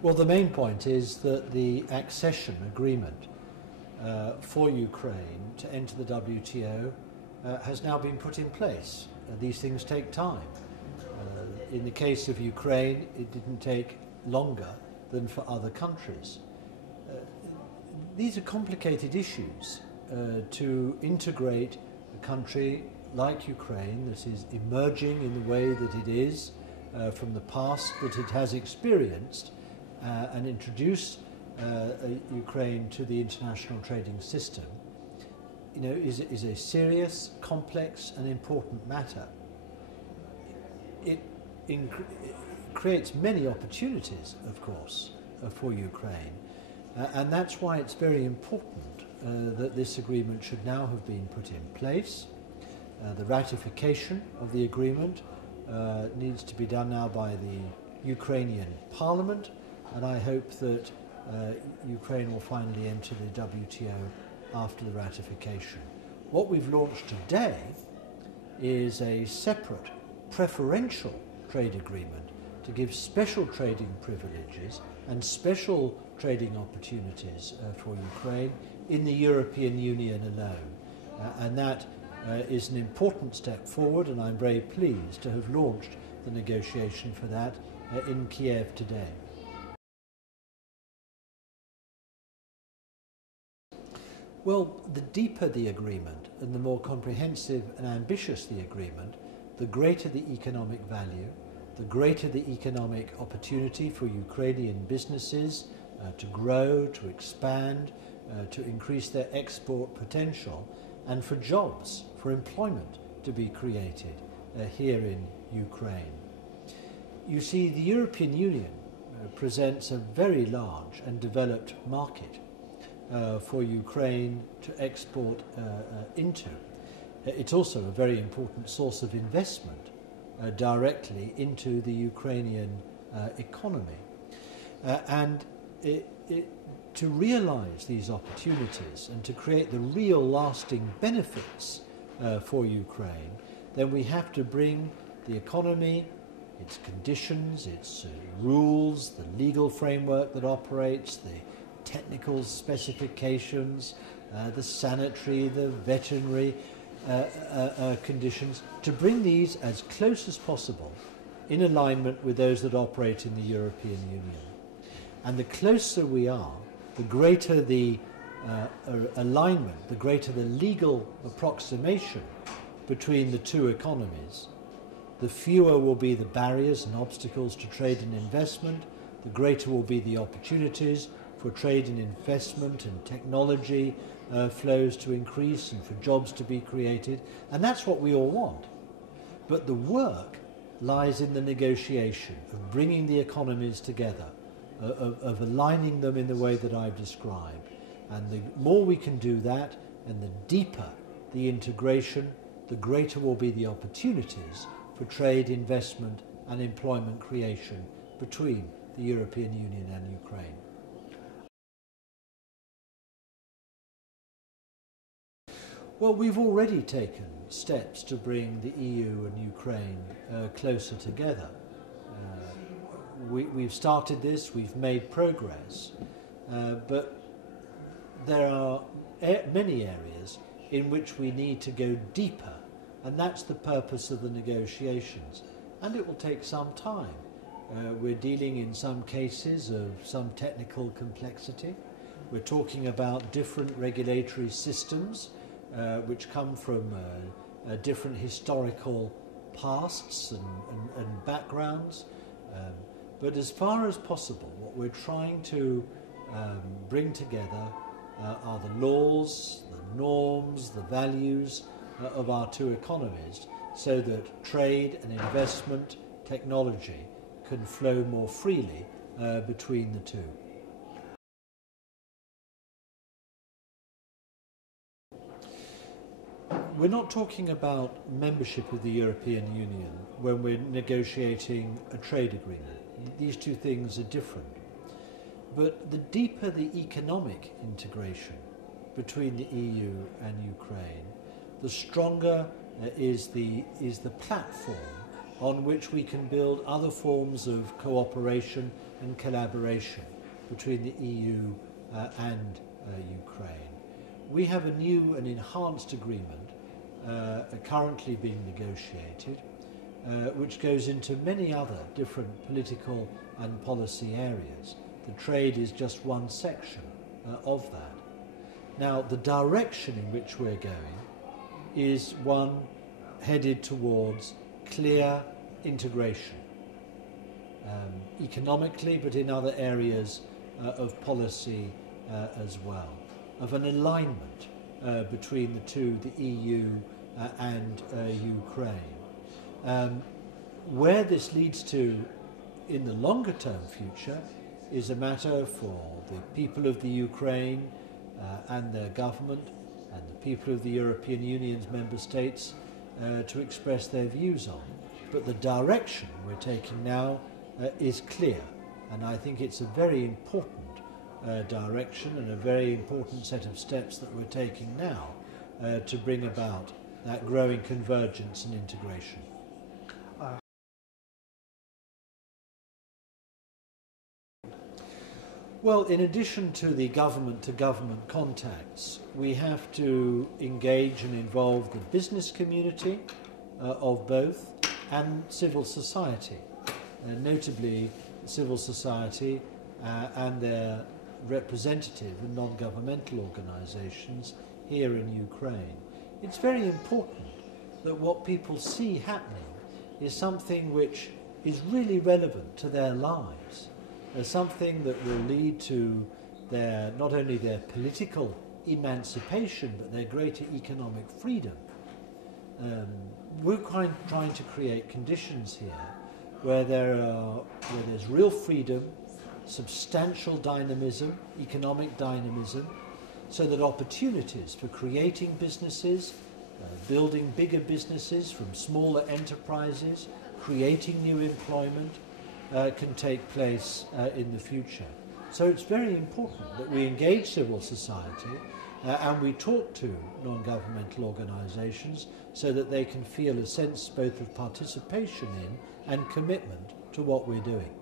Well, the main point is that the accession agreement for Ukraine to enter the WTO has now been put in place. These things take time. In the case of Ukraine, it didn't take longer than for other countries. These are complicated issues to integrate a country like Ukraine that is emerging in the way that it is from the past that it has experienced and introduce Ukraine to the international trading system, is a serious, complex and important matter. It creates many opportunities, of course, for Ukraine, and that's why it's very important that this agreement should now have been put in place. The ratification of the agreement needs to be done now by the Ukrainian Parliament, and I hope that Ukraine will finally enter the WTO after the ratification. What we've launched today is a separate preferential trade agreement to give special trading privileges and special trading opportunities for Ukraine in the European Union alone. And that is an important step forward, and I'm very pleased to have launched the negotiation for that in Kyiv today. Well, the deeper the agreement and the more comprehensive and ambitious the agreement, the greater the economic value, the greater the economic opportunity for Ukrainian businesses to grow, to expand, to increase their export potential, and for jobs, for employment to be created here in Ukraine. You see, the European Union presents a very large and developed market for Ukraine to export into. It's also a very important source of investment directly into the Ukrainian economy. And to realise these opportunities and to create the real lasting benefits for Ukraine, then we have to bring the economy, its conditions, its rules, the legal framework that operates, the technical specifications, the sanitary, the veterinary conditions, to bring these as close as possible in alignment with those that operate in the European Union. And the closer we are, the greater the alignment, the greater the legal approximation between the two economies, the fewer will be the barriers and obstacles to trade and investment, the greater will be the opportunities for trade and investment and technology flows to increase and for jobs to be created. And that's what we all want. But the work lies in the negotiation of bringing the economies together, of aligning them in the way that I've described. And the more we can do that, and the deeper the integration, the greater will be the opportunities for trade, investment and employment creation between the European Union and Ukraine. Well, we've already taken steps to bring the EU and Ukraine closer together. We've started this, we've made progress, but there are many areas in which we need to go deeper, and that's the purpose of the negotiations. And it will take some time. We're dealing in some cases of some technical complexity. We're talking about different regulatory systems which come from different historical pasts and backgrounds. But as far as possible, what we're trying to bring together are the laws, the norms, the values of our two economies, so that trade and investment, technology can flow more freely between the two. We're not talking about membership of the European Union when we're negotiating a trade agreement. These two things are different. But the deeper the economic integration between the EU and Ukraine, the stronger is the platform on which we can build other forms of cooperation and collaboration between the EU and Ukraine. We have a new and enhanced agreement currently being negotiated, which goes into many other different political and policy areas. The trade is just one section of that. Now, the direction in which we're going is one headed towards clear integration, economically, but in other areas of policy as well, of an alignment between the two, the EU and Ukraine. Where this leads to in the longer term future is a matter for the people of the Ukraine and their government and the people of the European Union's member states to express their views on. But the direction we're taking now is clear, and I think it's a very important direction and a very important set of steps that we're taking now to bring about that growing convergence and integration. Well, in addition to the government-to-government contacts, we have to engage and involve the business community of both and civil society, notably civil society and their representative and non-governmental organisations here in Ukraine. It's very important that what people see happening is something which is really relevant to their lives, something that will lead to their, not only their political emancipation, but their greater economic freedom. We're trying to create conditions here where there's real freedom, substantial dynamism, economic dynamism, so that opportunities for creating businesses, building bigger businesses from smaller enterprises, creating new employment, can take place in the future. So it's very important that we engage civil society and we talk to non-governmental organisations so that they can feel a sense both of participation in and commitment to what we're doing.